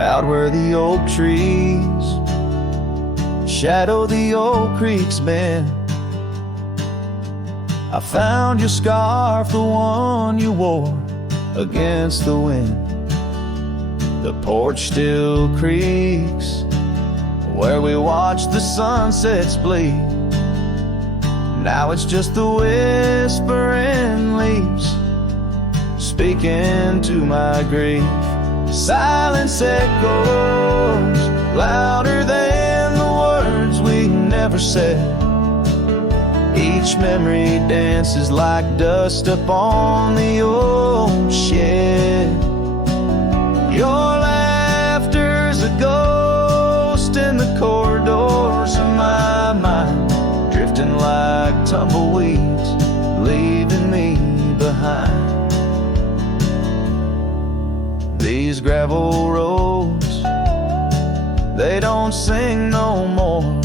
out where the oak trees shadow the old creek's bend. I found your scarf, the one you wore against the wind. The porch still creaks where we watched the sunsets bleed. Now it's just the whispering leaves speaking to my grief. Silence echoes louder than the words we never said. Each memory dances like dust upon the old shed. Your laughter's a ghost in the corridors of my mind, drifting like tumbleweeds, leaving me behind. These gravel roads, they don't sing no more,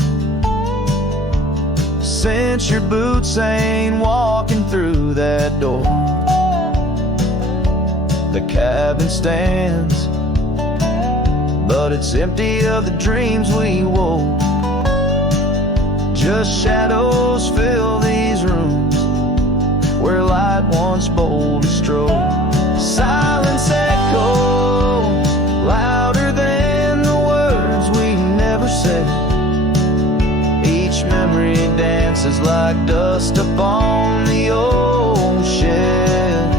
since your boots ain't walking through that door. The cabin stands, but it's empty of the dreams we wore. Just shadows fill these rooms where light once boldly strode. Silence echoes louder than the words we never said. Each memory dances like dust upon the old shed.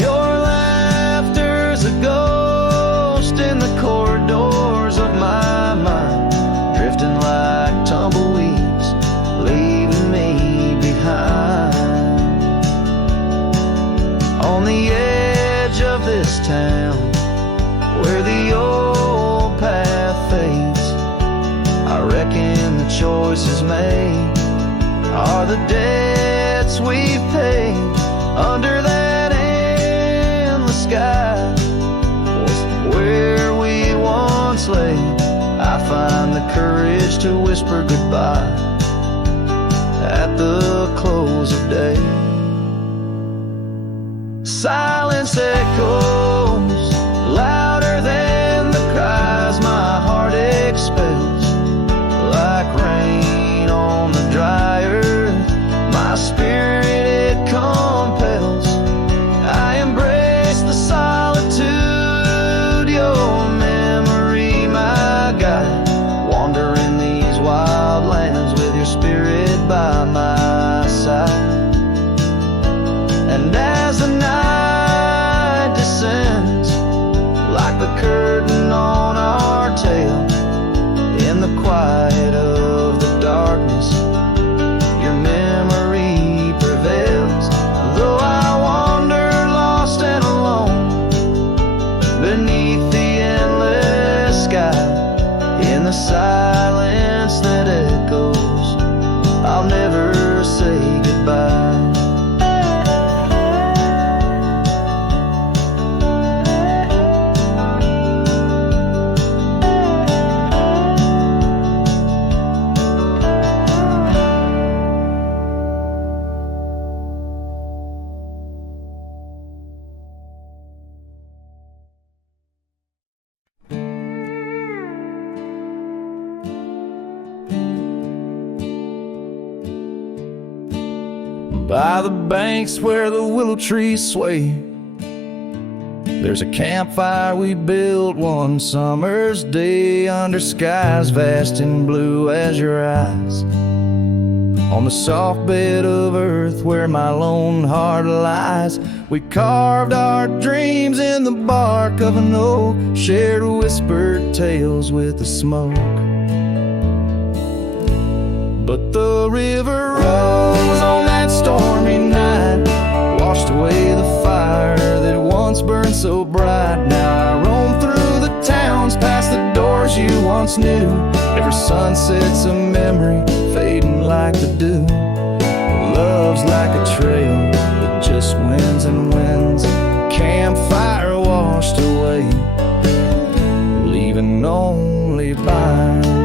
Your laughter's a ghost in the corridors of my mind, drifting like tumbleweeds, leaving me behind. On the edge of this town, where the old path fades, I reckon the choices made are the debts we've paid. Under that endless sky was where we once lay. I find the courage to whisper goodbye at the close of day. Silence echoes louder than the cries my heart expels. Like rain on the dry earth, my spirit it compels. I embrace the solitude, your memory my guide. Wandering these wild lands with your spirit by my side. And as the night descends, like the curtain on our tale, in the quiet of the darkness, your memory prevails. Though I wander lost and alone beneath the endless sky, in the silence that echoes, I'll never say goodbye. By the banks where the willow trees sway, there's a campfire we built one summer's day, under skies vast and blue as your eyes. On the soft bed of earth where my lone heart lies, we carved our dreams in the bark of an oak, shared whispered tales with the smoke. But the river rose on that stormy night, washed away the fire that once burned so bright. Now I roam through the towns, past the doors you once knew. Every sunset's a memory, fading like the dew. Love's like a trail that just wins and wins. Campfire washed away, leaving only Bryan.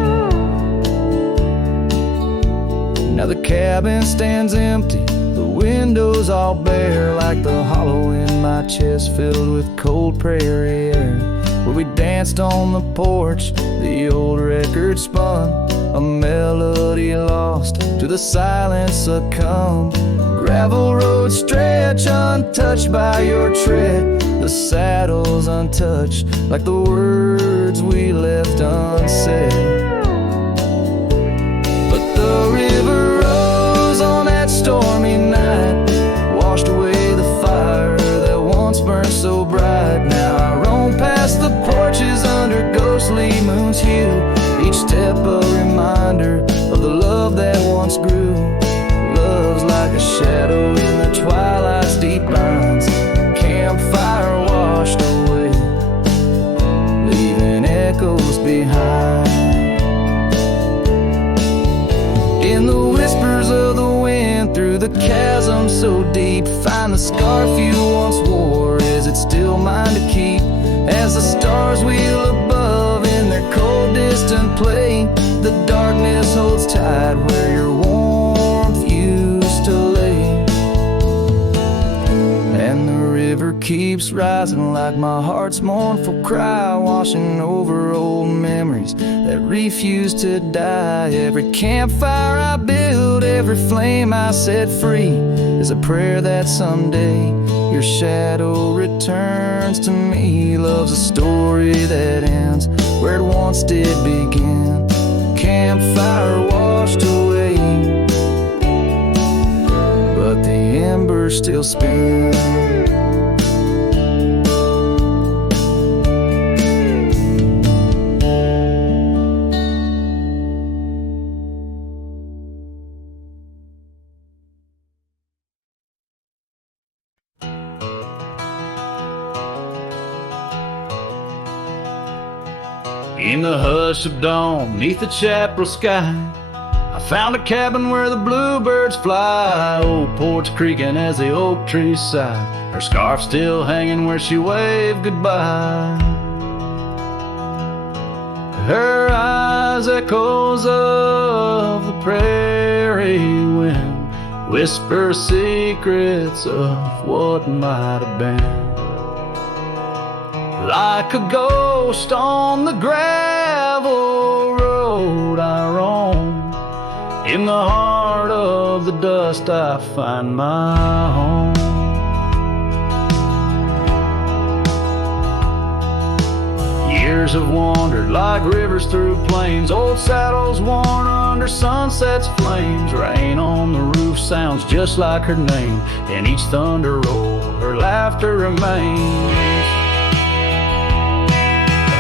Now the cabin stands empty, the windows all bare, like the hollow in my chest filled with cold prairie air, where we dance danced on the porch, the old record spun, a melody lost to the silence succumbed. Gravel roads stretch untouched by your tread, the saddles untouched like the words we left unsaid. But the river rose on that stormy night, washed away the fire that once burned so bright. Now I roam past the porches under ghostly moon's hue, each step a reminder of the love that once grew. Love's like a shadow in the twilight's deep binds, campfire washed away, leaving echoes behind. In the whispers of the wind, through the chasm so deep, find the scarf you once wore. Is it still mine to keep? As the stars wheel above in their cold distant play, the darkness holds tight where your warmth used to lay. And the river keeps rising like my heart's mournful cry, washing over old memories that refuse to die. Every campfire I build, every flame I set free, is a prayer that someday your shadow returns to me. Love's a story that ends where it once did begin, campfire washed away, but the embers still spin. In the hush of dawn, neath the chapel sky, I found a cabin where the bluebirds fly. Old porch creaking as the oak trees sigh, her scarf still hanging where she waved goodbye. Her eyes echoes of the prairie wind, whisper secrets of what might have been. Like a ghost on the gravel road I roam, in the heart of the dust I find my home. Years have wandered like rivers through plains, old saddles worn under sunset's flames. Rain on the roof sounds just like her name, in each thunder roll her laughter remains.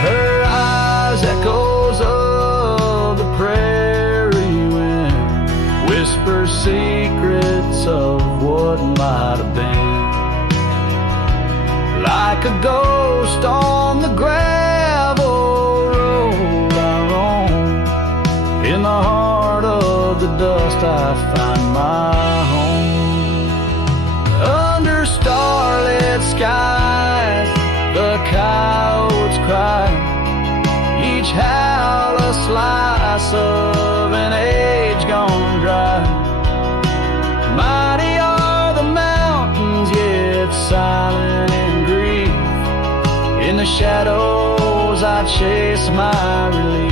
Her eyes echoes of the prairie wind, whisper secrets of what might have been. Like a ghost on the gravel road I roam, in the heart of the dust I find my home. Under starlit skies the coyotes cry, each howl a slice of an age gone dry. Mighty are the mountains, yet silent in grief. In the shadows I chase my relief.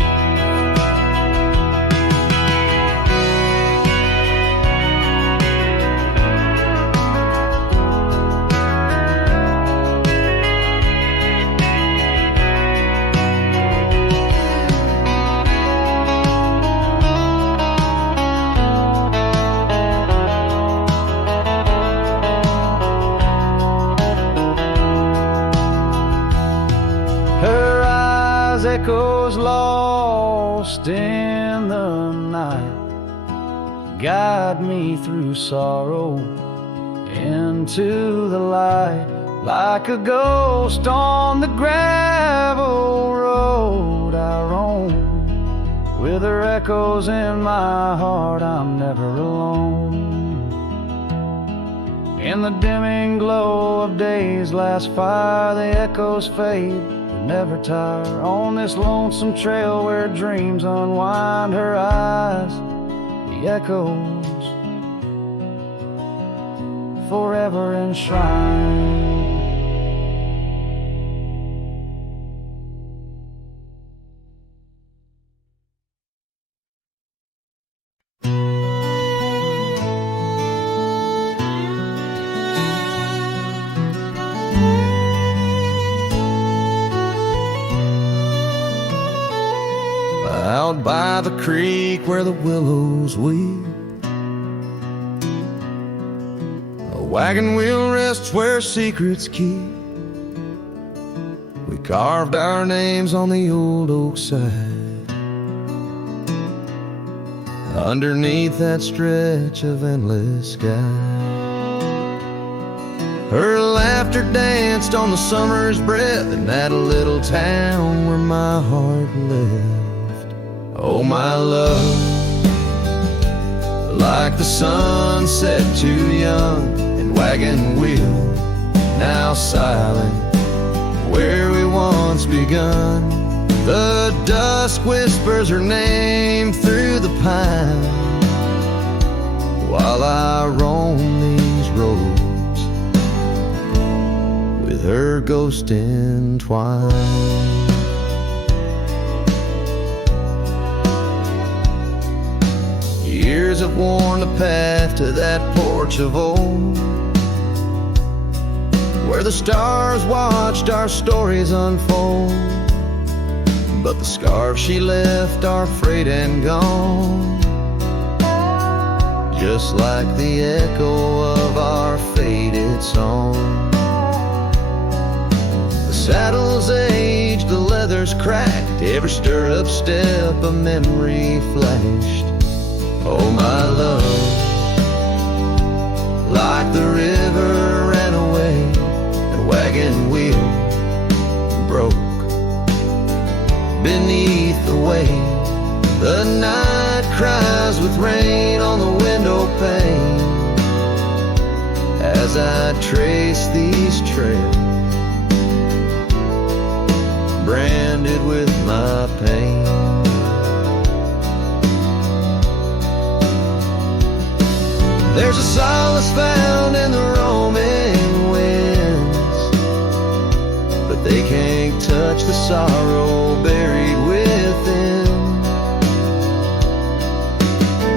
Echoes lost in the night, guide me through sorrow into the light. Like a ghost on the gravel road I roam, with her echoes in my heart I'm never alone. In the dimming glow of day's last fire, the echoes fade, never tire. On this lonesome trail where dreams unwind, her eyes, the echoes forever enshrined. out by the creek where the willows weep. A wagon wheel rests where secrets keep. We carved our names on the old oak side, underneath that stretch of endless sky. Her laughter danced on the summer's breath in that little town where my heart left. Oh, my love, like the sunset too young and wagon wheel now silent where we once begun. The dusk whispers her name through the pine while I roam these roads with her ghost entwined. Years have worn the path to that porch of old, where the stars watched our stories unfold. But the scars she left are frayed and gone, just like the echo of our faded song. The saddle's aged, the leather's cracked, every stirrup step a memory flashed. Oh, my love, like the river ran away, the wagon wheel broke beneath the weight. The night cries with rain on the window pane as I trace these trails, branded with my pain. There's a solace found in the roaming winds, but they can't touch the sorrow buried within.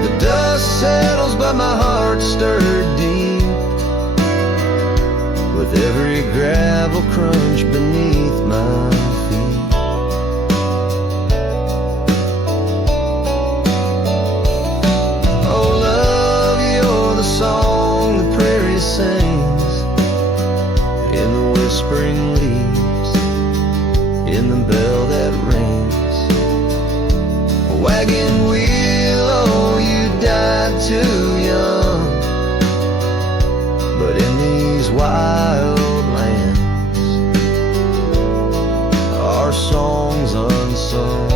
The dust settles but my heart stirred deep with every gravel crunch beneath my feet. Oh, love, you're the song the prairie sings in the whispering leaves, in the bell that rings. A wagon wheel, oh, you died too young, but in these wild lands our songs unsung.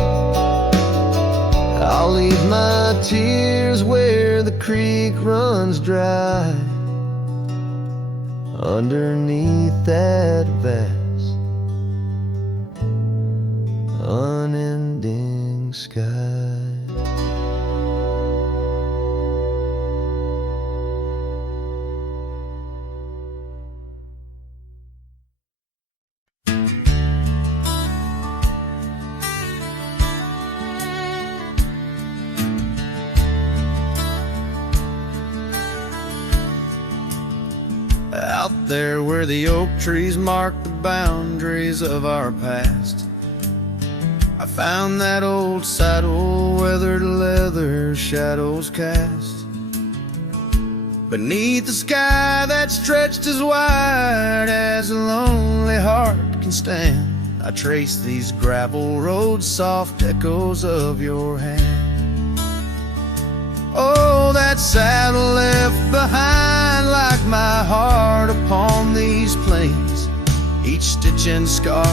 I'll leave my tears where the creek runs dry, underneath that vast unending sky. Out there where the oak trees mark the boundaries of our past, I found that old saddle, weathered leather, shadows cast. Beneath the sky that stretched as wide as a lonely heart can stand, I trace these gravel roads, soft echoes of your hand. Oh, that saddle left behind like my heart upon these plains, each stitch and scar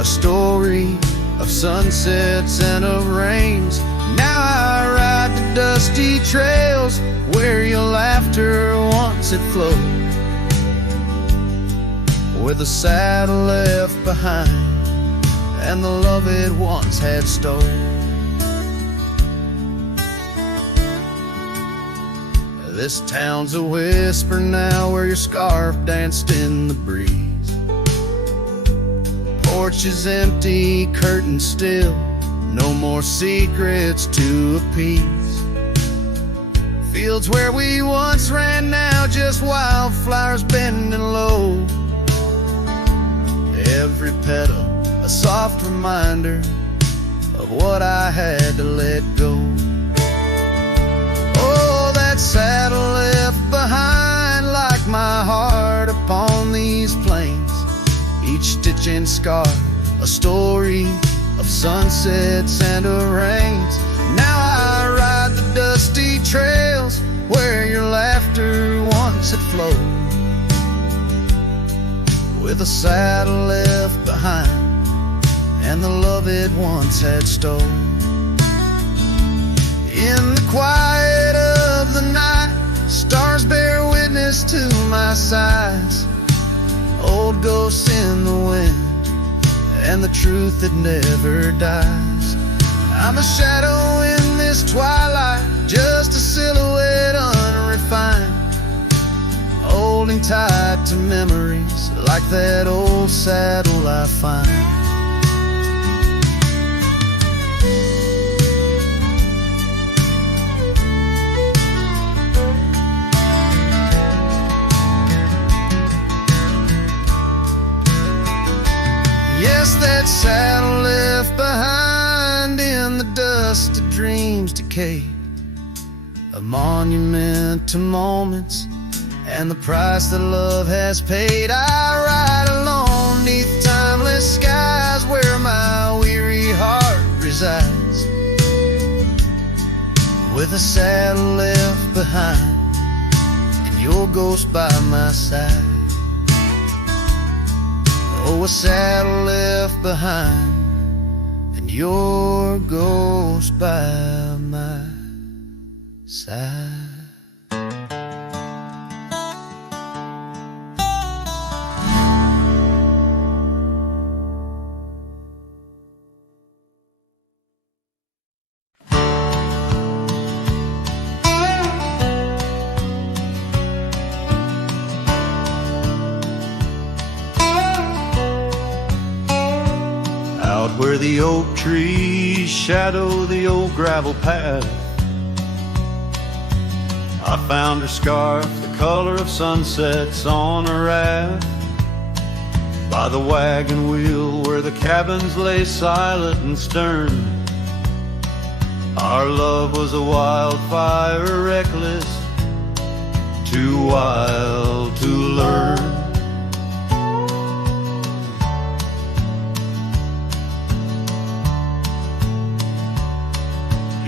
a story of sunsets and of rains. Now I ride the dusty trails where your laughter once had flowed, where the saddle left behind and the love it once had stole. This town's a whisper now where your scarf danced in the breeze. Porch is empty, curtains still, no more secrets to appease. Fields where we once ran now just wildflowers bending low. Every petal a soft reminder of what I had to let go. Oh, that saddle left behind like my heart upon these plains, each stitch and scar a story of sunsets and of rains. Now I ride the dusty trails where your laughter once had flowed, with a saddle left behind and the love it once had stole. In the quiet of the night, stars bear witness to my sighs, old ghosts in the wind and the truth that never dies. I'm a shadow in this twilight, just a silhouette unrefined, holding tight to memories like that old saddle I find. Yes, that saddle left behind in the dust of dreams decay, a monument to moments and the price that love has paid. I ride alone neath timeless skies where my weary heart resides, with a saddle left behind and your ghost by my side. Oh, a saddle left behind and your ghost by my side. Where the oak trees shadow the old gravel path, I found her scarf, the color of sunsets on a raft, by the wagon wheel where the cabins lay silent and stern. Our love was a wildfire, reckless, too wild to learn.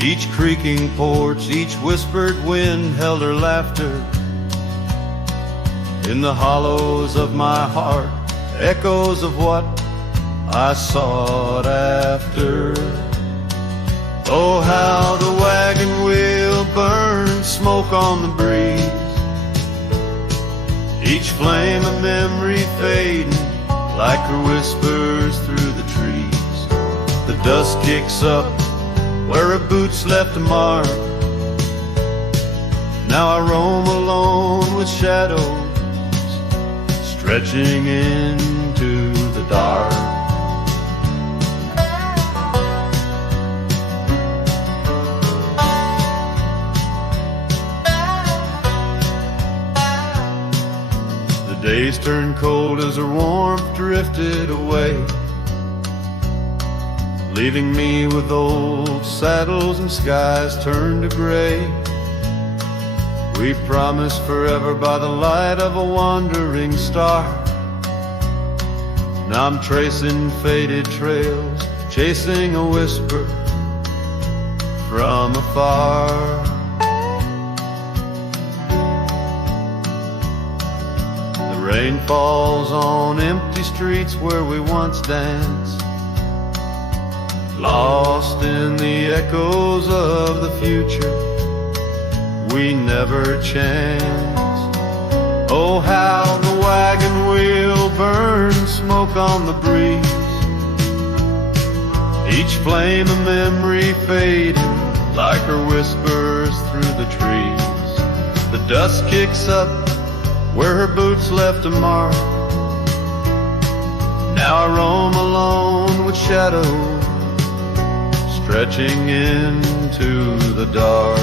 Each creaking porch, each whispered wind held her laughter. In the hollows of my heart, echoes of what I sought after. Oh, how the wagon wheel burned smoke on the breeze, each flame a memory fading like her whispers through the trees. The dust kicks up where her boots left a mark. Now I roam alone with shadows stretching into the dark. The days turned cold as her warmth drifted away, leaving me with old saddles and skies turned to gray. We promised forever by the light of a wandering star. Now I'm tracing faded trails, chasing a whisper from afar. The rain falls on empty streets where we once danced, lost in the echoes of the future we never chanced. Oh, how the wagon wheel burned smoke on the breeze, each flame a memory fading like her whispers through the trees. The dust kicks up where her boots left a mark. Now I roam alone with shadows stretching into the dark.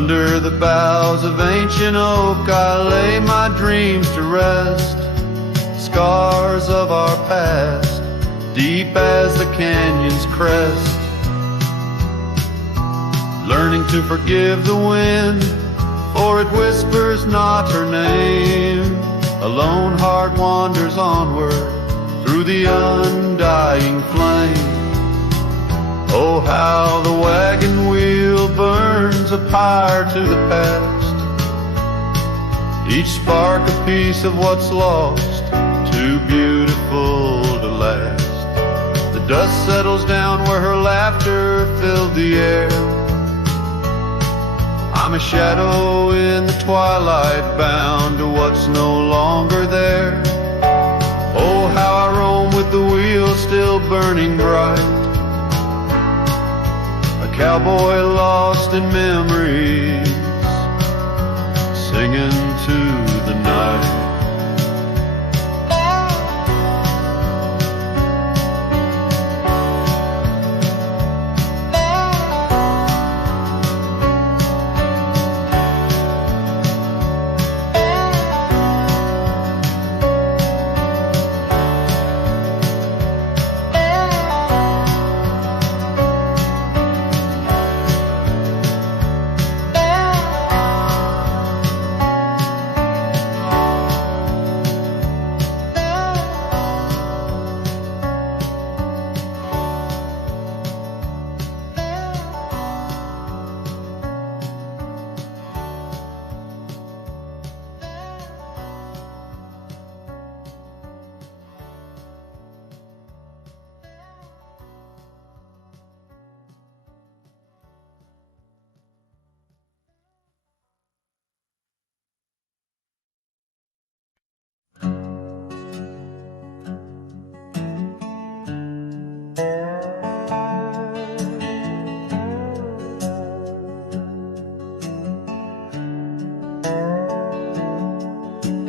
Under the boughs of ancient oak I lay my dreams to rest. Scars of our past, deep as the canyon's crest. Learning to forgive the wind, for it whispers not her name. A lone heart wanders onward through the undying flame. Oh, how the wagon wheel burns a pyre to the past. Each spark a piece of what's lost, too beautiful to last. The dust settles down where her laughter filled the air. I'm a shadow in the twilight, bound to what's no longer there. Oh, how I roam with the wheel still burning bright. Cowboy lost in memories, singing to the night.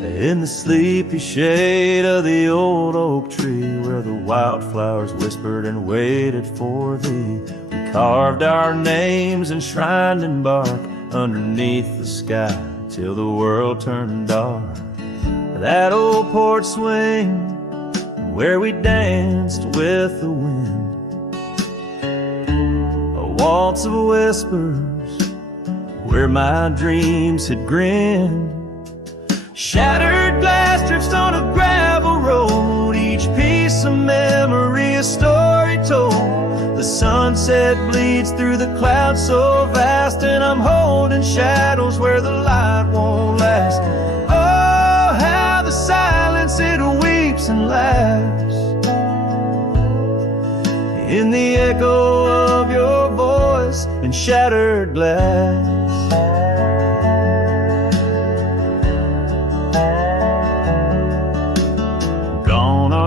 In the sleepy shade of the old oak tree, where the wildflowers whispered and waited for thee, we carved our names enshrined in bark underneath the sky till the world turned dark. That old porch swing where we danced with the wind, a waltz of whispers where my dreams had grinned. Shattered glass drifts on a gravel road, each piece of memory a story told. The sunset bleeds through the clouds so vast, and I'm holding shadows where the light won't last. Oh, how the silence it weeps and laughs in the echo of your voice and shattered glass.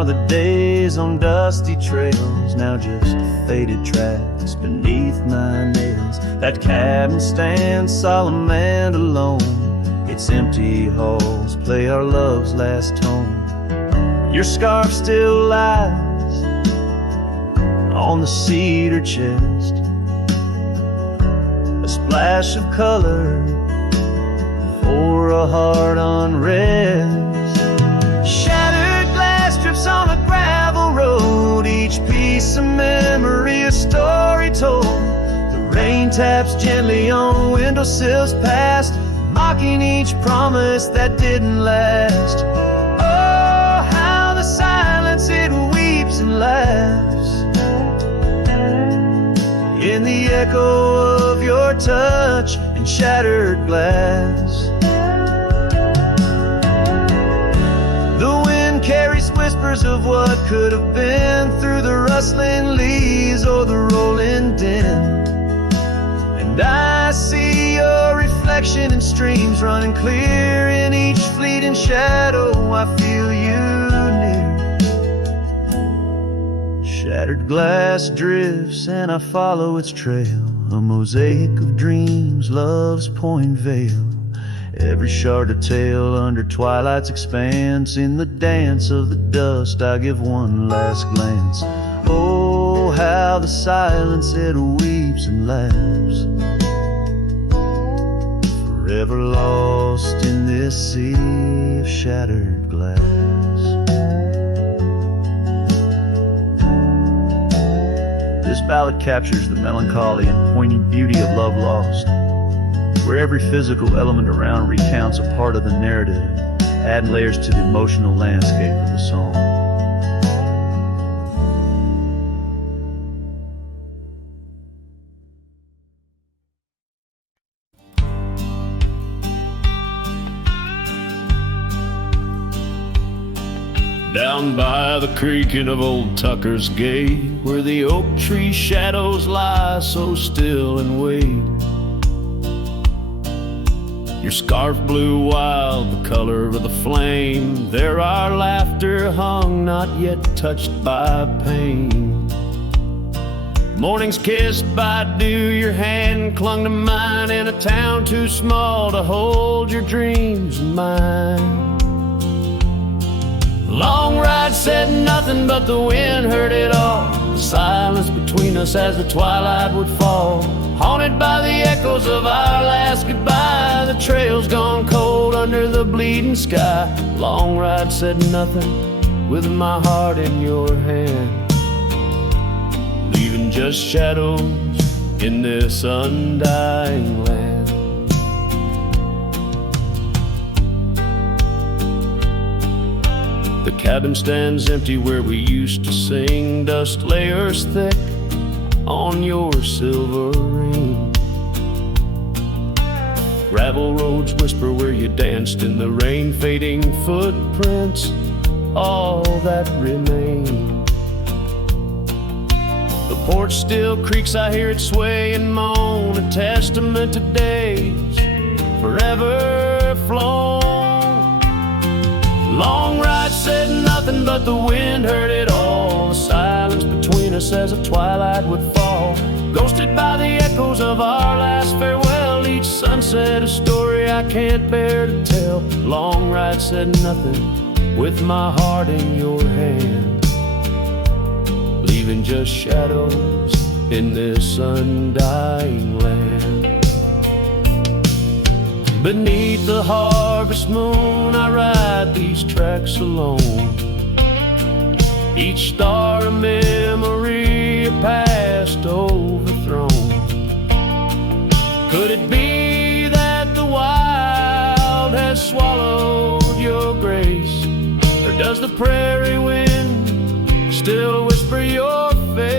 The days on dusty trails, now just faded tracks beneath my nails. That cabin stands solemn and alone, its empty halls play our love's last tone. Your scarf still lies on the cedar chest, a splash of color for a heart unrest. On a gravel road, each piece of memory a story told. The rain taps gently on windowsills past, mocking each promise that didn't last. Oh, how the silence it weeps and laughs in the echo of your touch and shattered glass. Carries whispers of what could have been through the rustling leaves or the rolling din. And I see your reflection in streams running clear in each fleeting shadow. I feel you near. Shattered glass drifts and I follow its trail, a mosaic of dreams, love's point veil. Every shard of tale under twilight's expanse, in the dance of the dust I give one last glance. Oh, how the silence it weeps and laughs forever lost in this sea of shattered glass. This ballad captures the melancholy and poignant beauty of love lost, where every physical element around recounts a part of the narrative, adding layers to the emotional landscape of the song. Down by the creaking of old Tucker's Gate, where the oak tree shadows lie so still and wait, your scarf blew wild, the color of the flame. There our laughter hung, not yet touched by pain. Mornings kissed by dew, your hand clung to mine in a town too small to hold your dreams in mine. Long ride said nothing, but the wind heard it all. The silence between us as the twilight would fall, haunted by the echoes of our last goodbye. The trail's gone cold under the bleeding sky. Long ride said nothing, with my heart in your hand, leaving just shadows in this undying land. The cabin stands empty where we used to sing, dust layers thick on your silver ring. Gravel roads whisper where you danced in the rain, fading footprints, all that remain. The porch still creaks, I hear it sway and moan, a testament to days forever flown. Long ride said nothing, but the wind heard it all. The silence between us as the twilight would fall, ghosted by the echoes of our last farewell. Each sunset a story I can't bear to tell. Long ride said nothing, with my heart in your hand, leaving just shadows in this undying land. Beneath the harvest moon I ride these tracks alone, each star a memory, a past overthrown. Could it be that the wild has swallowed your grace, or does the prairie wind still whisper your face?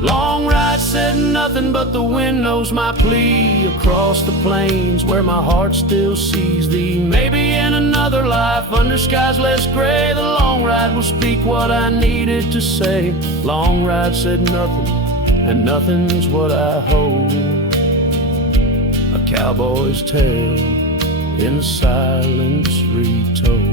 Long ride said nothing, but the wind knows my plea across the plains, where my heart still sees thee. Maybe in another life, under skies less gray, the long ride will speak what I needed to say. Long ride said nothing, and nothing's what I hold, a cowboy's tale in silence retold.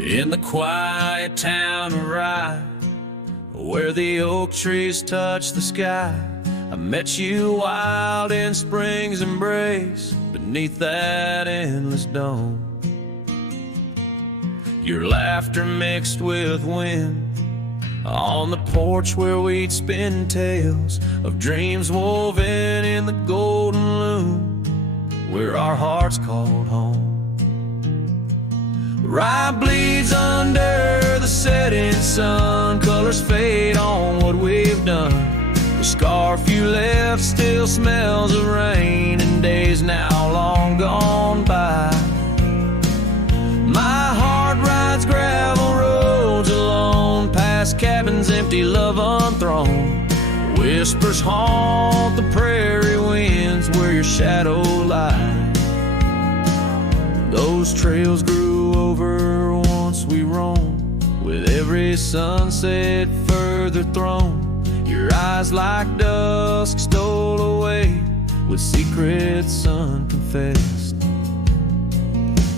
In the quiet town of Rye, where the oak trees touch the sky, I met you wild in spring's embrace, beneath that endless dome. Your laughter mixed with wind on the porch where we'd spin tales of dreams woven in the golden loom, where our hearts called home. Rye bleeds under the setting sun, colors fade on what we've done. The scarf you left still smells of rain and days now long gone by. My heart rides gravel roads alone, past cabins empty, love unthrown. Whispers haunt the prairie winds where your shadow lies. Those trails grew over once we roamed, with every sunset further thrown. Your eyes like dusk stole away, with secrets unconfessed.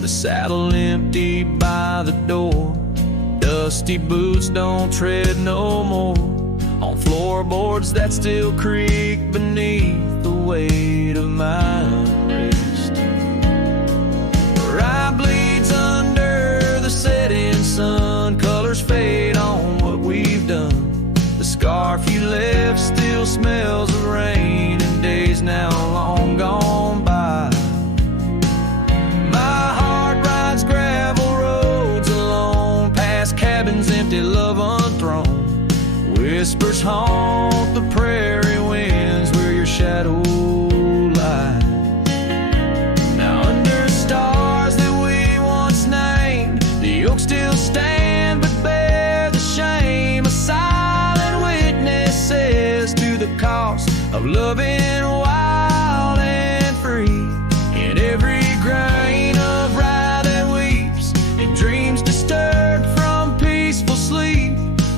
The saddle empty by the door, dusty boots don't tread no more. on floorboards that still creak beneath the weight of my unrest. Rye bleeds under the setting sun, colors fade on what we've done. The scarf you left still smells of rain and days now long gone by. My heart rides gravel roads alone, past cabins empty, love unthrown. Whispers haunt the prairie winds where your shadow lies. Now under stars that we once named, the oaks still stand but bear the shame. A silent witness says to the cost of loving wild and free. In every grain of rye that weeps, in dreams disturbed from peaceful sleep,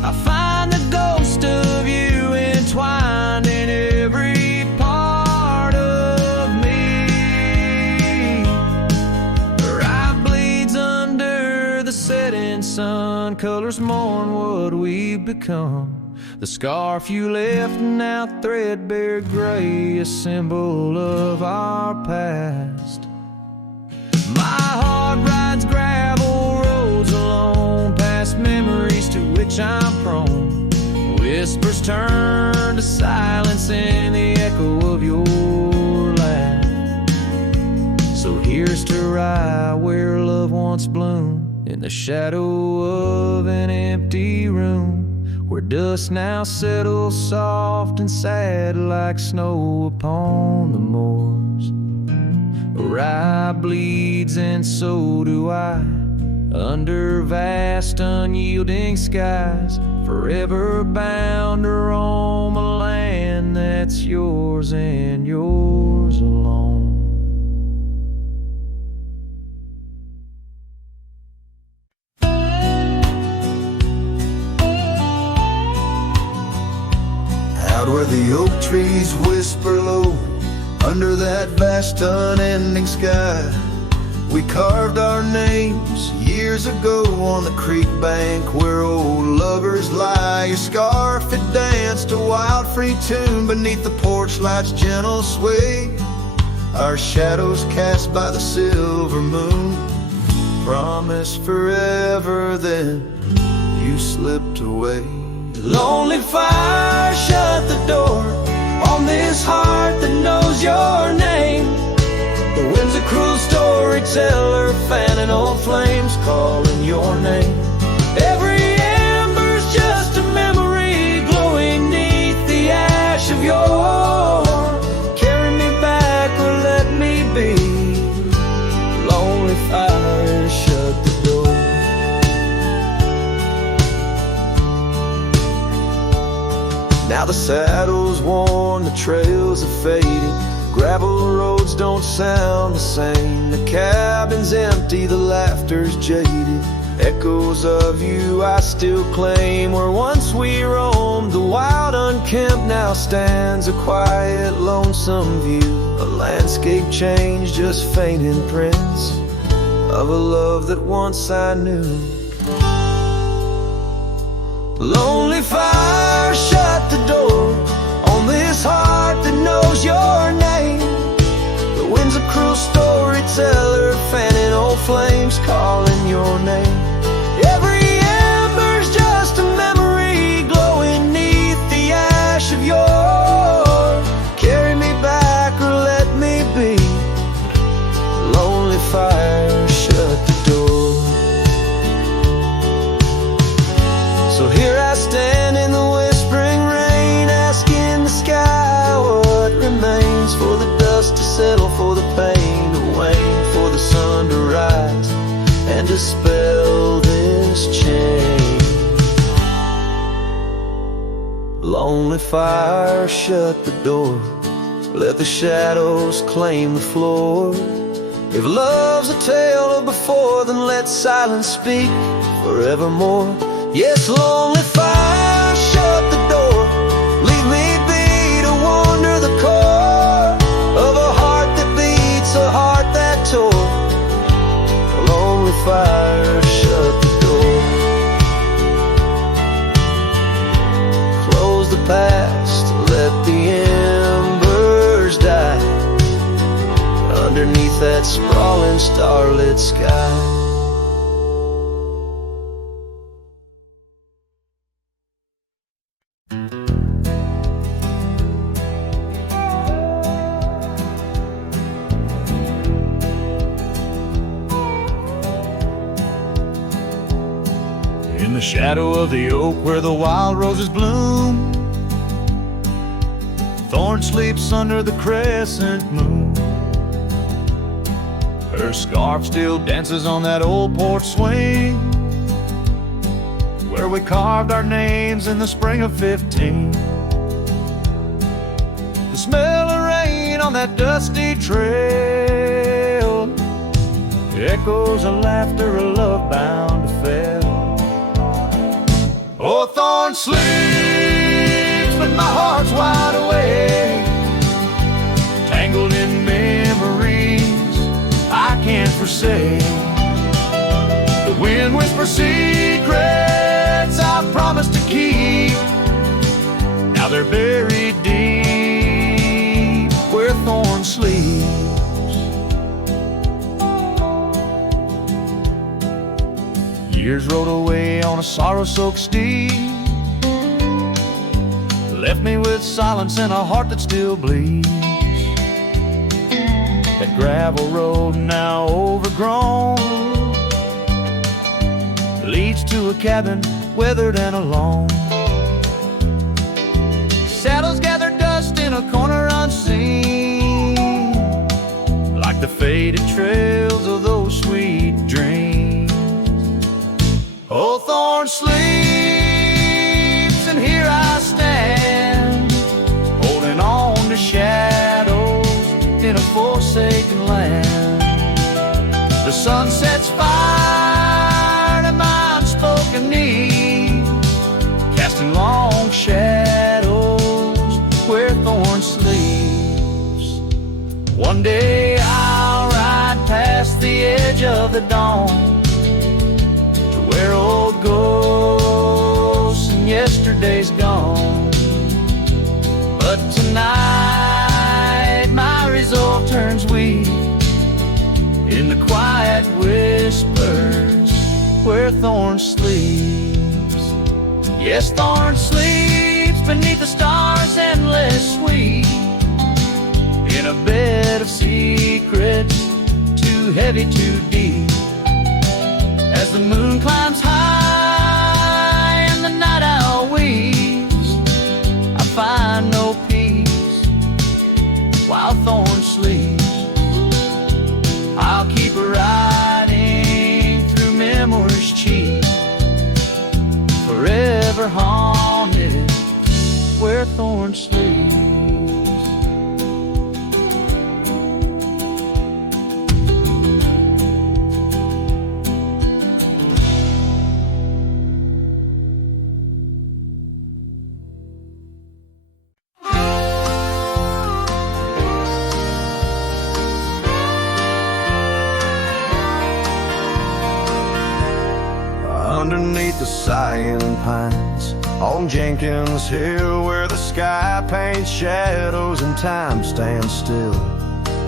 I find the ghost of you entwined in every part of me. Rye bleeds under the setting sun, colors mourn what we've become. The scarf you left now threadbare gray, a symbol of our past. My heart rides gravel roads alone, past memories to which I'm prone. Whispers turn to silence in the echo of your laugh. So here's to rye where love once bloomed, in the shadow of an empty room, where dust now settles soft and sad like snow upon the moors. Rye bleeds and so do I, under vast unyielding skies, forever bound to roam a land that's yours and yours alone. Out where the oak trees whisper low, under that vast unending sky, we carved our names years ago on the creek bank where old lovers lie. Your scarf, it danced a wild free tune beneath the porch light's gentle sway. Our shadows cast by the silver moon, promised forever, then you slipped away. Lonely fire, shut the door on this heart that knows your name. The wind's a cruel storyteller, fanning old flames, calling your name. Every ember's just a memory glowing neath the ash of yore. Carry me back or let me be. Lonely fire, shut the door. Now the saddle's worn, the trails are fading, gravel roads don't sound the same. The cabin's empty, the laughter's jaded, echoes of you I still claim. Where once we roamed, the wild unkempt now stands a quiet, lonesome view. A landscape change, just faint imprints of a love that once I knew. Lonely fire, shut the door on this heart that knows your name. The wind's a cruel storyteller, fanning old flames, calling your name. Every ember's just a memory glowing neath the ash of yore. Carry me back or let me be. Lonely fire, shut the door. So here I stand in the whispering rain, asking the sky what remains, for the dust to settle, for the pain to wane, for the sun to rise and dispel this chain. Lonely fire, shut the door, let the shadows claim the floor. If love's a tale of before, then let silence speak forevermore. Yes, lonely fire, shut the door, leave me be to wander the core of a heart that beats, a heart that tore. Lonely fire, shut the door, close the that sprawling starlit sky. In the shadow of the oak where the wild roses bloom, Thorn sleeps under the crescent moon. Her scarf still dances on that old porch swing where we carved our names in the spring of 15. The smell of rain on that dusty trail echoes of laughter, a love bound to fail. Oh, Thorn sleeps, but my heart's wide awake, tangled in memories I can't forsake. The wind whispers secrets I promised to keep. Now they're buried deep where Thorn sleeps. Years rode away on a sorrow-soaked steed, left me with silence and a heart that still bleeds. That gravel road now overgrown leads to a cabin weathered and alone. Saddles gather dust in a corner unseen, like the faded trails of those sweet dreams. Oh, Thorn sleeps, and here I stand, holding on to shadows in a forsaken land. The sun sets fire to my unspoken need, casting long shadows where Thorn sleeps. One day I'll ride past the edge of the dawn, where old ghosts and yesterday's gone. But tonight my resolve turns weak in the quiet whispers where Thorn sleeps. Yes, Thorn sleeps beneath the stars endless sweet, in a bed of secrets too heavy, too deep. As the moon climbs high and the night owl weeps, I find no peace while Thorn sleeps. I'll keep riding through memories cheap, forever haunted where Thorn sleeps. Underneath the sighing pines on Jenkins Hill, where the sky paints shadows and time stands still,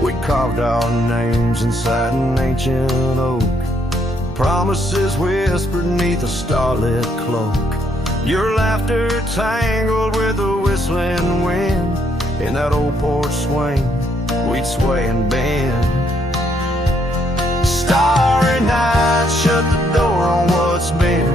we carved our names inside an ancient oak, promises whispered neath a starlit cloak. Your laughter tangled with the whistling wind, in that old porch swing we'd sway and bend. Starry night shut the door on what's been.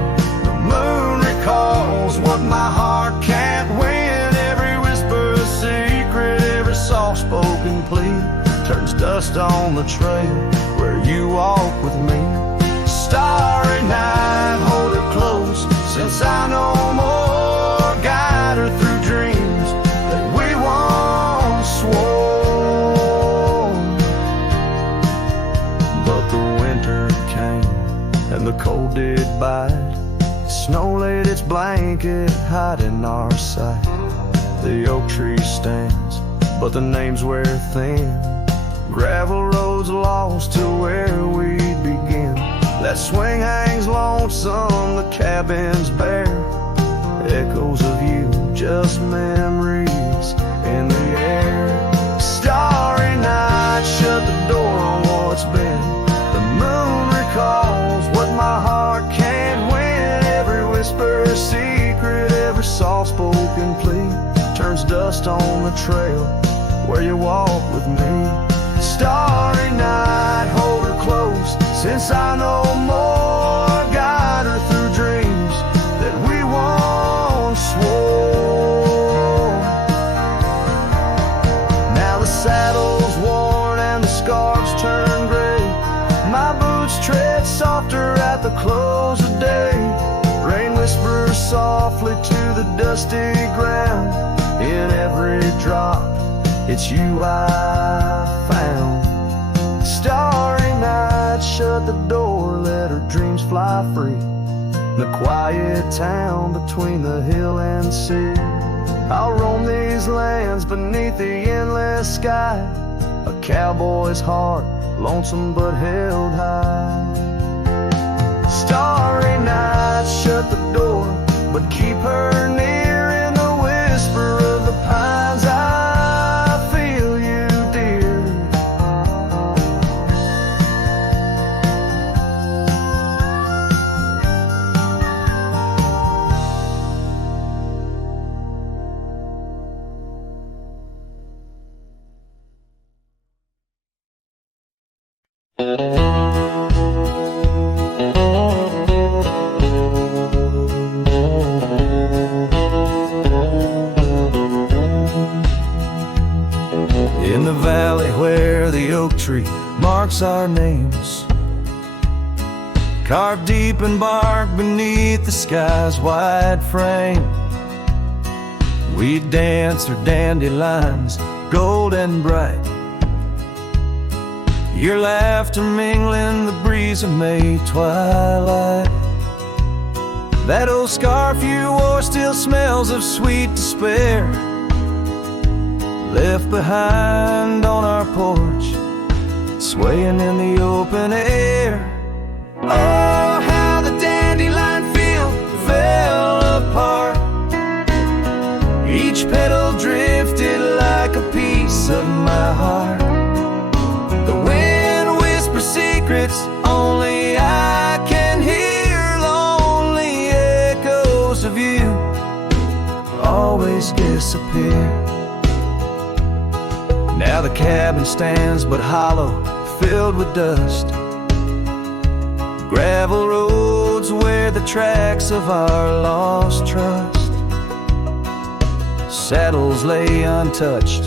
The moon recalls what my heart can't win. Every whisper a secret, every soft-spoken plea turns dust on the trail where you walk with me. Starry night, hold her close, since I no more. Guide her through dreams that we once swore. But the winter came and the cold did bite. Snow laid its blanket, hiding our sight. The oak tree stands, but the names wear thin. Gravel roads lost to where we'd begin. That swing hangs lonesome, the cabin's bare. Echoes of you, just memories in the air. Starry night, shut the door on dust on the trail where you walk with me. Starry night, hold her close, since I know more. Guide her through dreams that we once swore. Now the saddle's worn and the scarves turn gray. My boots tread softer at the close of day. Rain whispers softly to the dusty ground. In every drop, it's you I found. Starry night, shut the door, let her dreams fly free. The quiet town between the hill and sea. I'll roam these lands beneath the endless sky. A cowboy's heart, lonesome but held high. Starry night, shut the door, but keep her near. In the whisper of the pines, I feel you, dear. In the valley where the oak tree marks our names, carved deep in bark beneath the sky's wide frame, we dance our dandelions, gold and bright. Your laughter mingling the breeze of May twilight. That old scarf you wore still smells of sweet despair, left behind on our porch, swaying in the open air. Oh, how the dandelion field fell apart. Each petal drifted like a piece of my heart. The wind whispers secrets only I can hear. Lonely echoes of you always disappear. Now the cabin stands but hollow, filled with dust. Gravel roads where the tracks of our lost trust. Saddles lay untouched,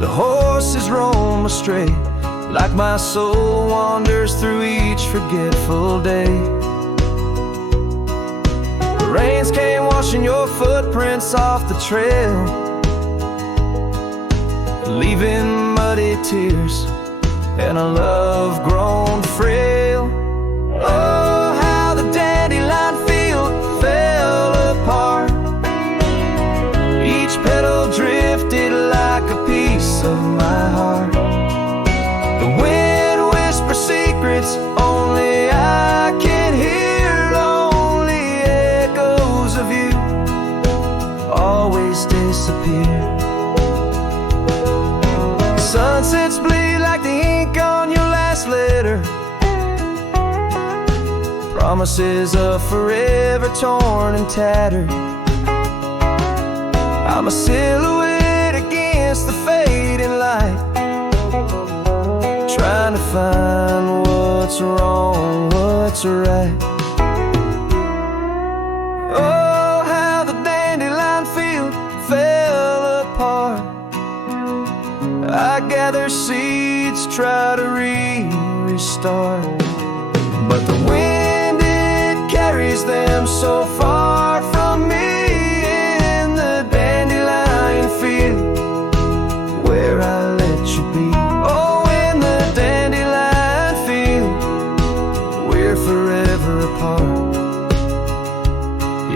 the horses roam astray, like my soul wanders through each forgetful day. The rains came washing your footprints off the trail, leaving muddy tears and a love grown frail. Oh, how the dandelion field fell apart. Each petal drifted like a piece of my heart. The wind whispers secrets only I can hear. Lonely echoes of you always disappear. Sunsets bleed like the ink on your last letter. Promises of forever torn and tattered. I'm a silhouette against the fading light, trying to find what's wrong, what's right. Oh, how the dandelion field fell apart. I gather seeds, try to restart, but the wind, it carries them so far from me. In the dandelion field where I let you be. Oh, in the dandelion field we're forever apart,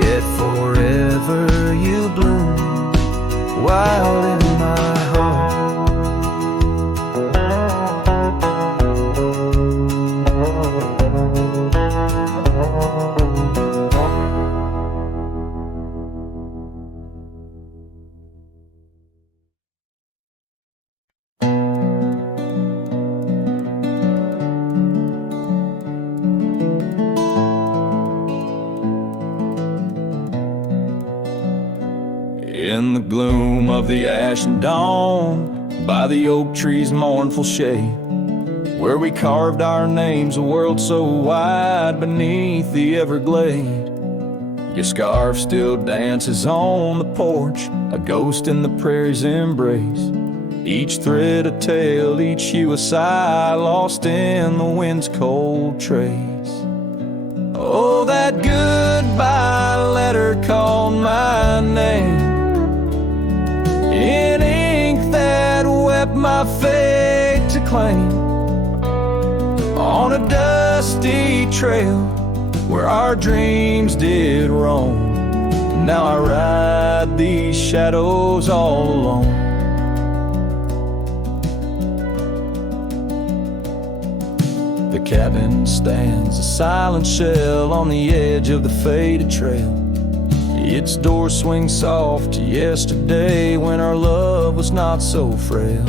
yet forever you bloom wild in my heart. In the gloom of the ashen dawn, by the oak tree's mournful shade, where we carved our names, a world so wide beneath the Everglade. Your scarf still dances on the porch, a ghost in the prairie's embrace. Each thread a tale, each hue a sigh, lost in the wind's cold trace. Oh, that goodbye letter called my name in ink that wept my fate to claim. On a dusty trail where our dreams did roam, now I ride these shadows all alone. The cabin stands a silent shell on the edge of the faded trail. Its door swings soft to yesterday when our love was not so frail.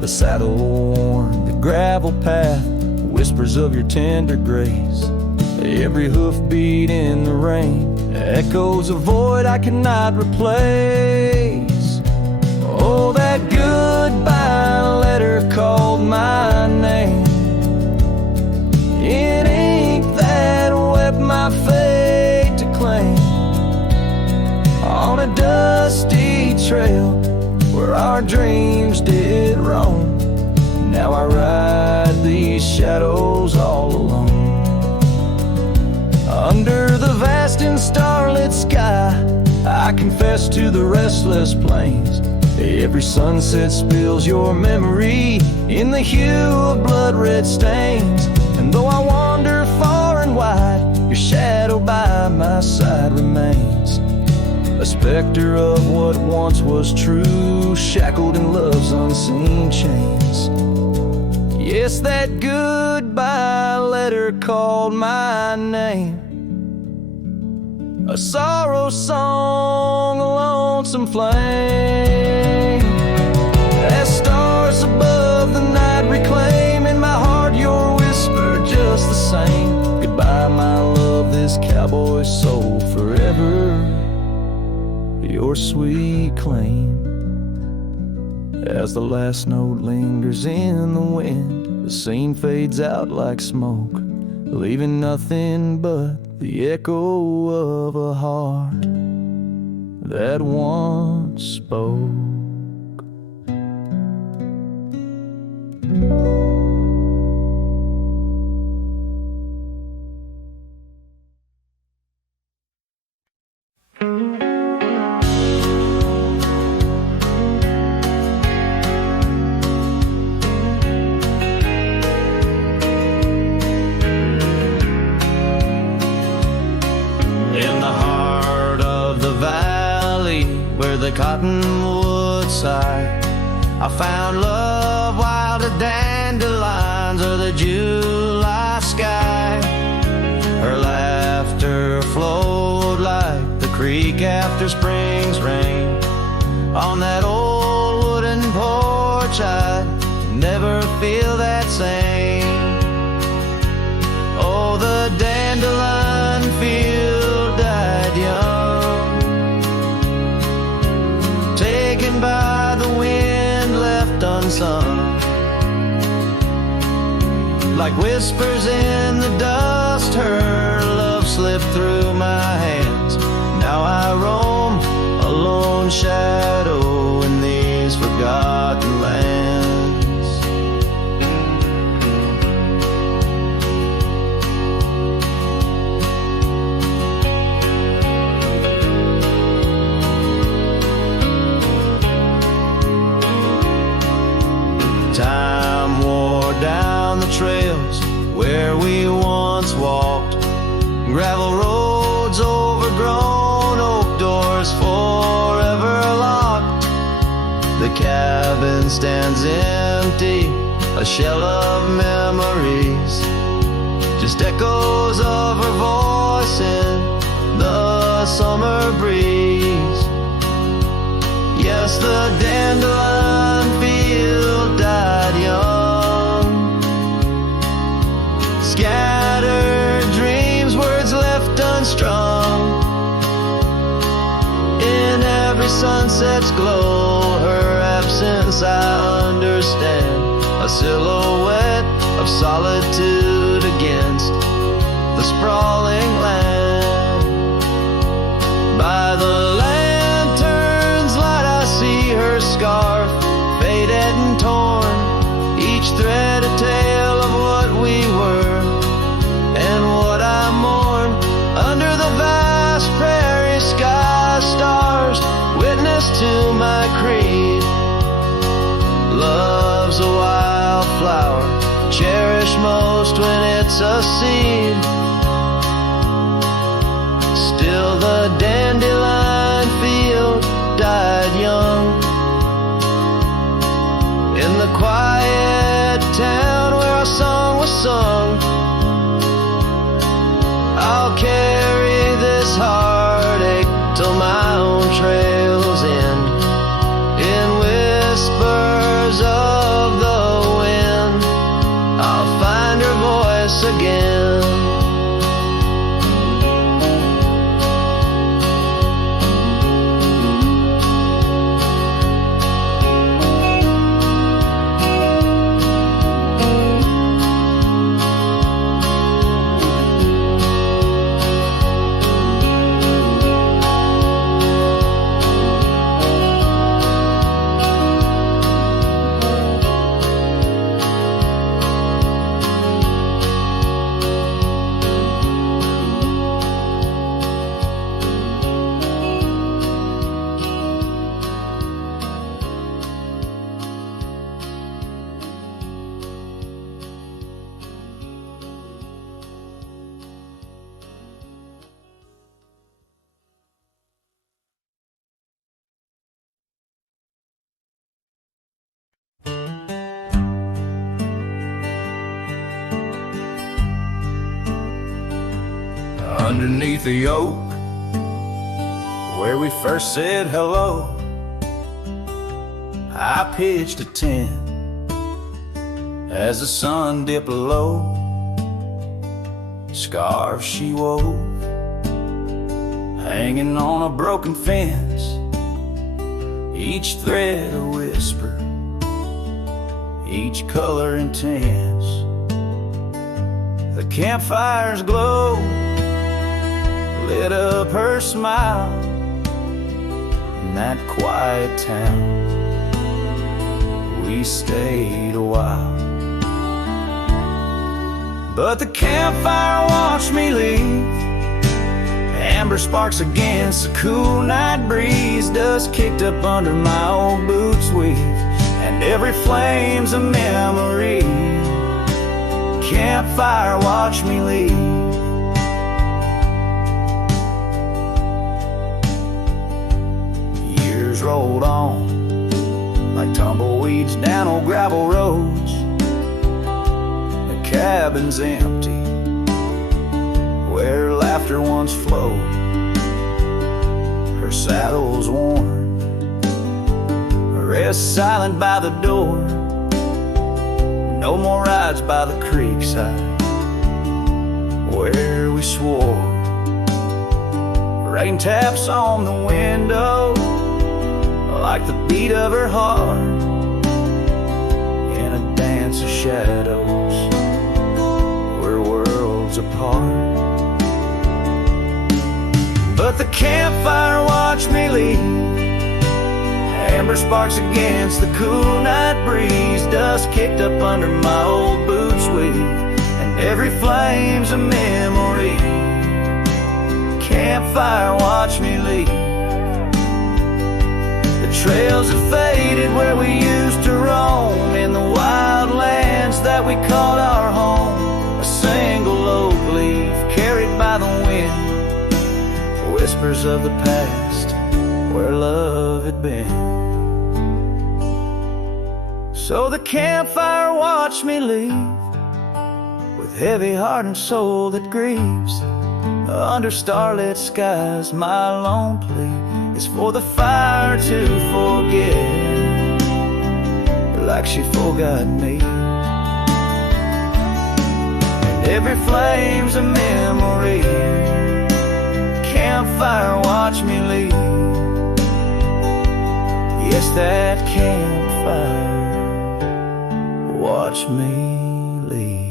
The saddle worn, the gravel path, whispers of your tender grace. Every hoofbeat in the rain echoes a void I cannot replace. Oh, that goodbye letter called my name in ink that wept my fate to claim. On a dusty trail where our dreams did roam, now I ride these shadows all alone. Under the vast and starlit sky, I confess to the restless plains. Every sunset spills your memory in the hue of blood-red stains. And though I wander far and wide, your shadow by my side remains, a specter of what once was true, shackled in love's unseen chains. Yes, that goodbye letter called my name, a sorrow song, a lonesome flame. As stars above the night reclaim in my heart your whisper just the same. Goodbye, my love, this cowboy soul forever your sweet claim. As the last note lingers in the wind, the scene fades out like smoke, leaving nothing but the echo of a heart that once spoke. The cottonwood side, I found love, wild as dandelions or the July sky. Her laughter flowed like the creek after spring's rain. On that old wooden porch I'd never feel that same. Oh, the dandelion field died young, taken by the wind, left unsung. Like whispers in the dust, her love slipped through my hands. Now I roam a lone shadow in these forgotten lands. Time wore down the trails where we once walked, gravel roads overgrown, oak doors forever locked. The cabin stands empty, a shell of memories, just echoes of her voice in the summer breeze. Yes, the dandelion field died young, scattered dreams, words left unstrung. In every sunset's glow, her absence I understand. A silhouette of solitude against the sprawling land. By the lantern's light I see her scarf, faded and torn, each thread a tale of what we were and what I mourn. Under the vast prairie sky stars, witness to my creed. Love's a wildflower, cherished most when it's a seed. Still the dandelion field died young. In the quiet town where our song was sung, I'll carry this heartache till my own trails end. In whispers of the wind, I'll find her voice again. Underneath the oak, where we first said hello, I pitched a tent as the sun dipped low. Scarves she wove, hanging on a broken fence, each thread a whisper, each color intense. The campfire's glow lit up her smile in that quiet town. We stayed a while, but the campfire watched me leave. Amber sparks against the cool night breeze, dust kicked up under my old boots weave, and every flame's a memory. Campfire watched me leave. Rolled on like tumbleweeds down old gravel roads. The cabin's empty where laughter once flowed. Her saddle's worn, rest silent by the door. No more rides by the creekside where we swore. Rain taps on the window like the beat of her heart in a dance of shadows, we're worlds apart. But the campfire watched me leave. Amber sparks against the cool night breeze, dust kicked up under my old boots weave, and every flame's a memory. Campfire watched me leave. Trails have faded where we used to roam, in the wild lands that we called our home. A single oak leaf carried by the wind, whispers of the past where love had been. So the campfire watched me leave, with heavy heart and soul that grieves. Under starlit skies my lone plea is for the fire to forget, like she forgot me. And every flame's a memory. Campfire watch me leave. Yes, that campfire watch me leave.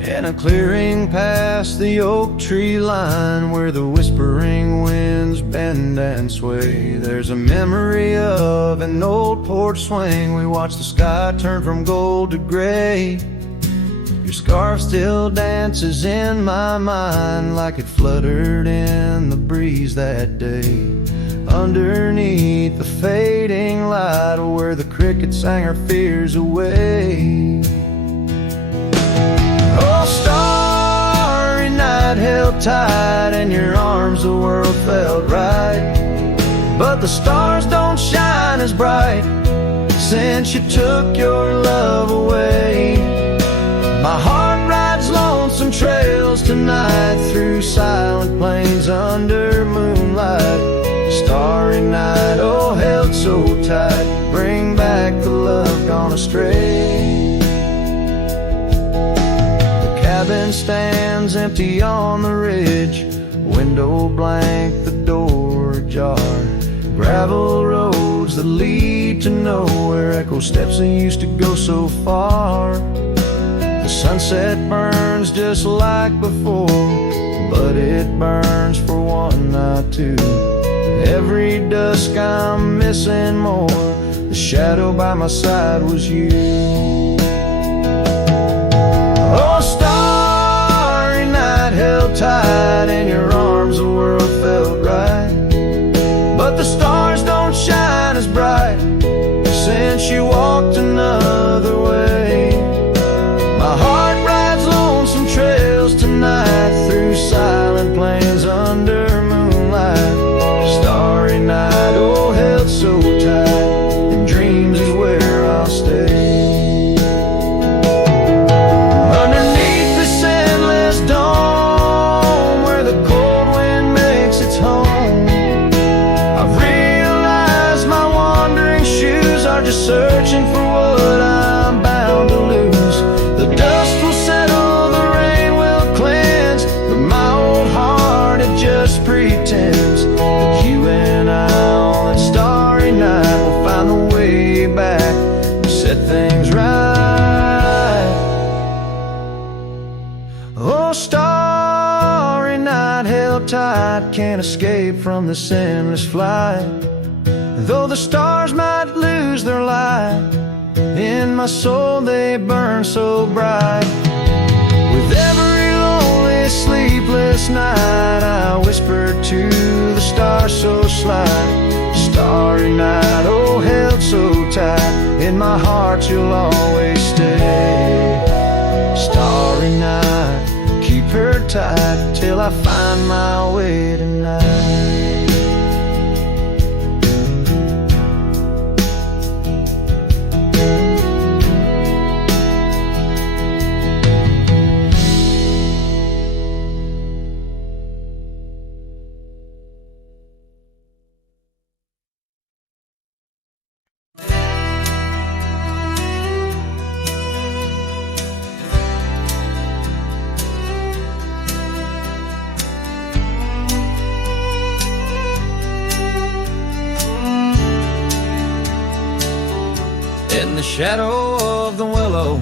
In a clearing past the oak tree line, where the whispering winds bend and sway, there's a memory of an old porch swing. We watch the sky turn from gold to gray. Your scarf still dances in my mind like it fluttered in the breeze that day. Underneath the fading light, where the crickets sang our fears away. Oh, starry night, held tight in your arms, the world felt right. But the stars don't shine as bright since you took your love away. My heart rides lonesome trails tonight, through silent plains under moonlight. Starry night, oh, held so tight, bring back the love gone astray. Cabin stands empty on the ridge, window blank, the door ajar. Gravel roads that lead to nowhere, echo steps that used to go so far. The sunset burns just like before, but it burns for one, not two. Every dusk I'm missing more, the shadow by my side was you. Oh, starry night, held tight in your arms, the world felt right. But the stars don't shine as bright since you walked another way. My heart rides lonesome trails tonight, through silent plains under moonlight. Starry night, oh, held so tight, and dreams is where I'll stay. Searching for what I'm bound to lose. The dust will settle, the rain will cleanse, but my old heart, it just pretends that you and I on that starry night will find the way back and set things right. Oh, starry night, held tight, can't escape from this endless flight. Though the stars might lose their light, in my soul they burn so bright. With every lonely, sleepless night, I whisper to the stars so slight. Starry night, oh, held so tight, in my heart you'll always stay. Starry night, keep her tight till I find my way tonight. In the shadow of the willow,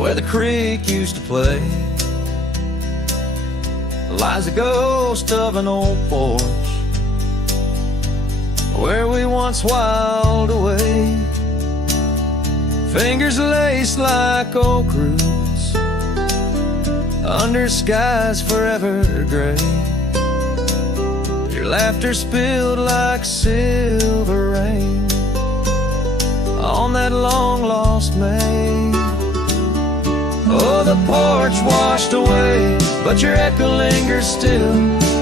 where the creek used to play, lies a ghost of an old porch, where we once whiled away. Fingers laced like oak roots, under skies forever gray. Your laughter spilled like silver rain on that long-lost May. Oh, the porch washed away, but your echo lingers still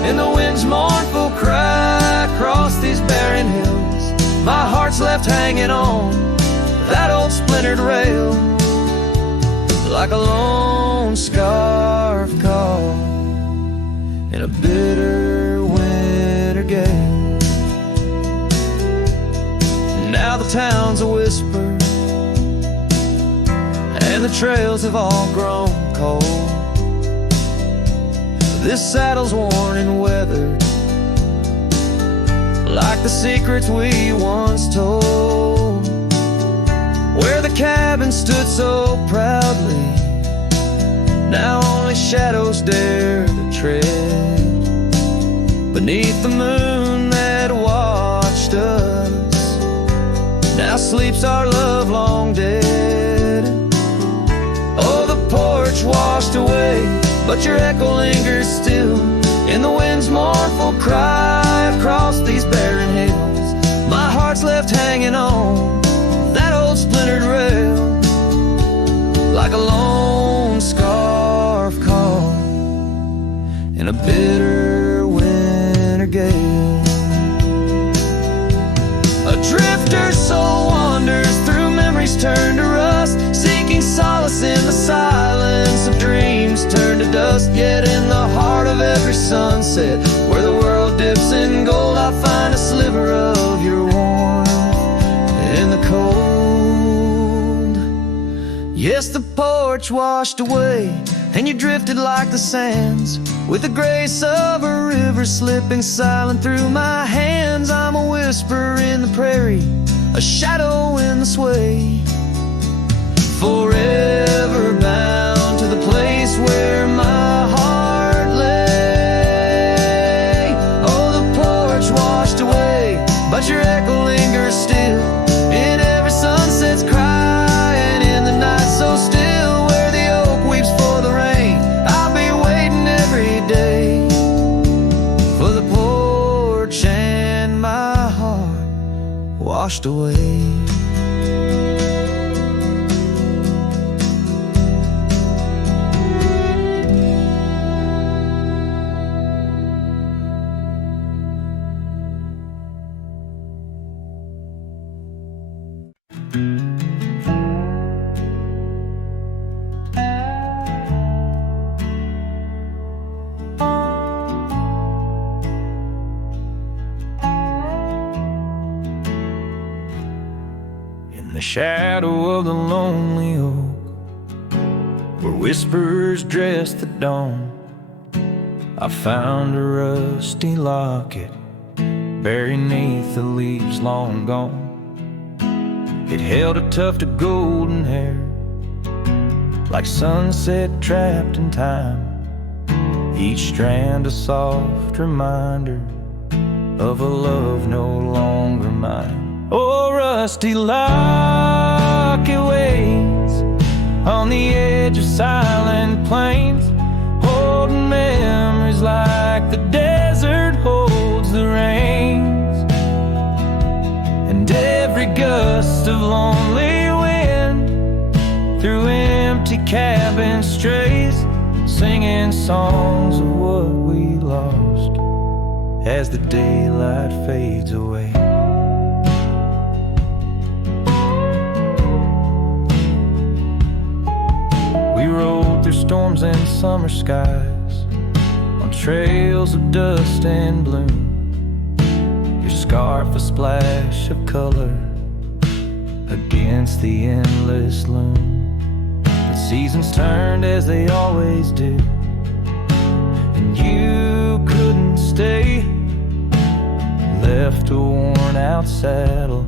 in the wind's mournful cry across these barren hills. My heart's left hanging on that old splintered rail like a lone lone scarf call in a bitter winter gale. Now the town's a whisper, and the trails have all grown cold. This saddle's worn and weathered, like the secrets we once told. Where the cabin stood so proudly, now only shadows dare to tread. Beneath the moon that watched us, now sleeps our love long dead. Oh, the porch washed away, but your echo lingers still in the wind's mournful cry across these barren hills. My heart's left hanging on that old splintered rail, like a lone scarf call in a bitter winter gale. A drifter's soul wanders through memories turned to rust, seeking solace in the silence of dreams turned to dust. Yet in the heart of every sunset, where the world dips in gold, I find a sliver of your warmth in the cold. Yes, the porch washed away, and you drifted like the sands, with the grace of a river slipping silent through my hands. I'm a whisper in the prairie, a shadow in the sway, forever bound to the place where my heart lay. Oh, the porch washed away, but your echo lingers still in every sunset's cry, and in the night so still where the oak weeps for the rain. I'll be waiting every day for the porch and my heart washed away. In the shadow of the lonely oak, where whispers dress the dawn, I found a rusty locket buried neath the leaves long gone. It held a tuft of golden hair, like sunset trapped in time, each strand a soft reminder of a love no longer mine. Oh, rusty locket waits on the edge of silent plains, holding memories like the desert holds the rains. And every gust of lonely wind through empty cabins strays, singing songs of what we lost as the daylight fades away. We rode through storms and summer skies on trails of dust and bloom, your scarf a splash of color against the endless loom. But seasons turned as they always do, and you couldn't stay. Left a worn out saddle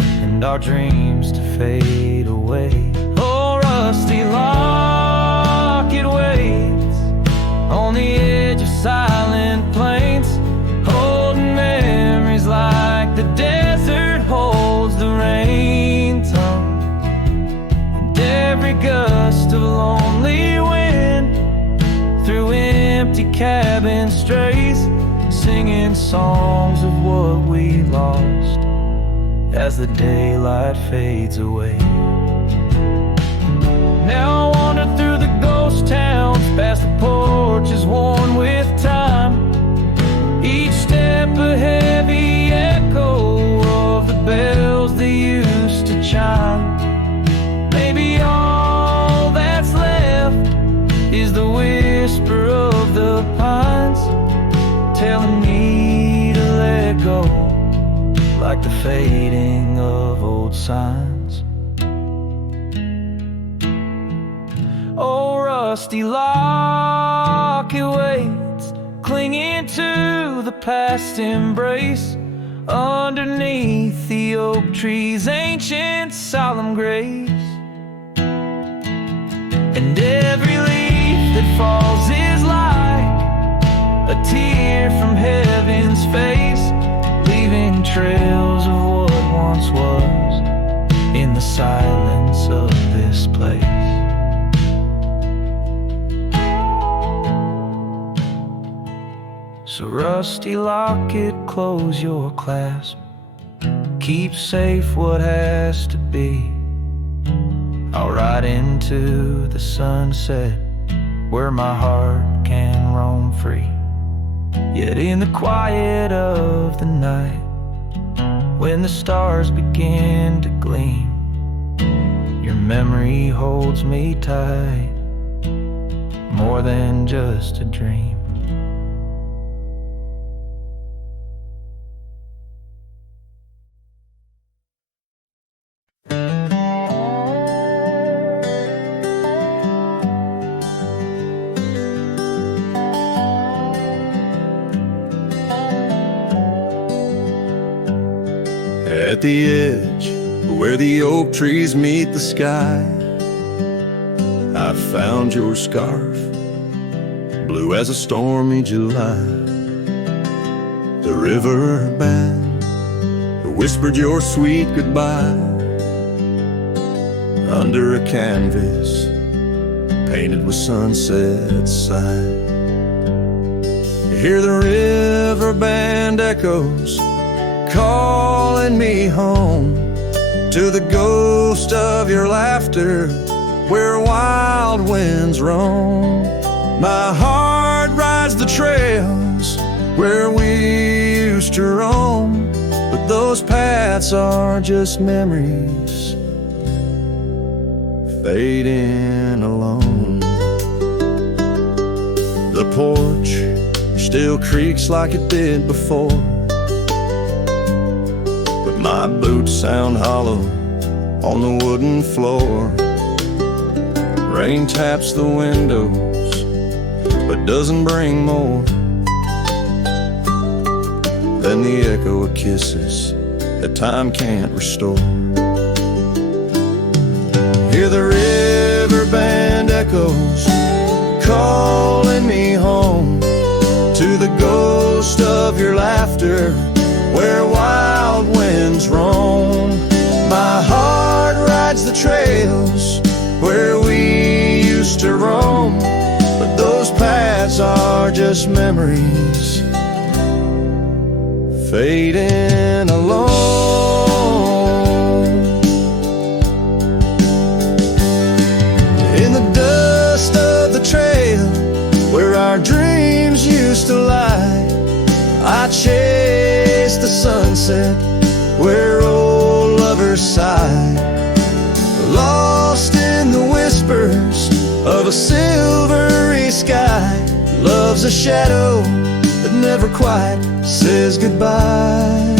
and our dreams to fade away. Oh, rusty locket waits on the edge of silent plains, holding memories like the desert holds the rain tongue. And every gust of lonely wind through empty cabin strays, singing songs of what we lost as the daylight fades away. Now I wander through the ghost towns, past the porches worn with time, each step a heavy echo of the bells they used to chime. Maybe all that's left telling me to let go, like the fading of old signs. Oh, rusty lock, it waits, clinging to the past embrace, underneath the oak tree's ancient solemn grace. And every leaf that falls is like a tear from heaven's face, leaving trails of what once was in the silence of this place. So rusty locket, close your clasp, keep safe what has to be. I'll ride into the sunset where my heart can roam free. Yet in the quiet of the night, when the stars begin to gleam, your memory holds me tight, more than just a dream. At the edge where the oak trees meet the sky, I found your scarf, blue as a stormy July. The river band whispered your sweet goodbye under a canvas painted with sunset side. You hear the river band echoes calling me home to the ghost of your laughter where wild winds roam. My heart rides the trails where we used to roam, but those paths are just memories fading alone. The porch still creaks like it did before, my boots sound hollow on the wooden floor. Rain taps the windows, but doesn't bring more than the echo of kisses that time can't restore. Hear the river band echoes calling me home to the ghost of your laughter where wild winds roam. My heart rides the trails where we used to roam, but those paths are just memories fading alone. In the dust of the trail where our dreams used to lie, I chase the sunset where old lovers sigh, lost in the whispers of a silvery sky. Love's a shadow that never quite says goodbye.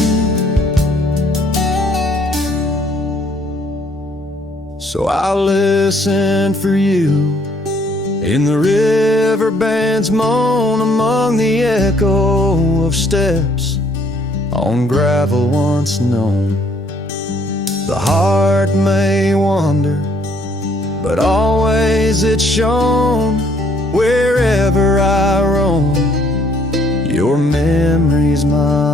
So I'll listen for you in the river band's moan, among the echo of steps on gravel once known. The heart may wander, but always it's shown wherever I roam. Your memory's my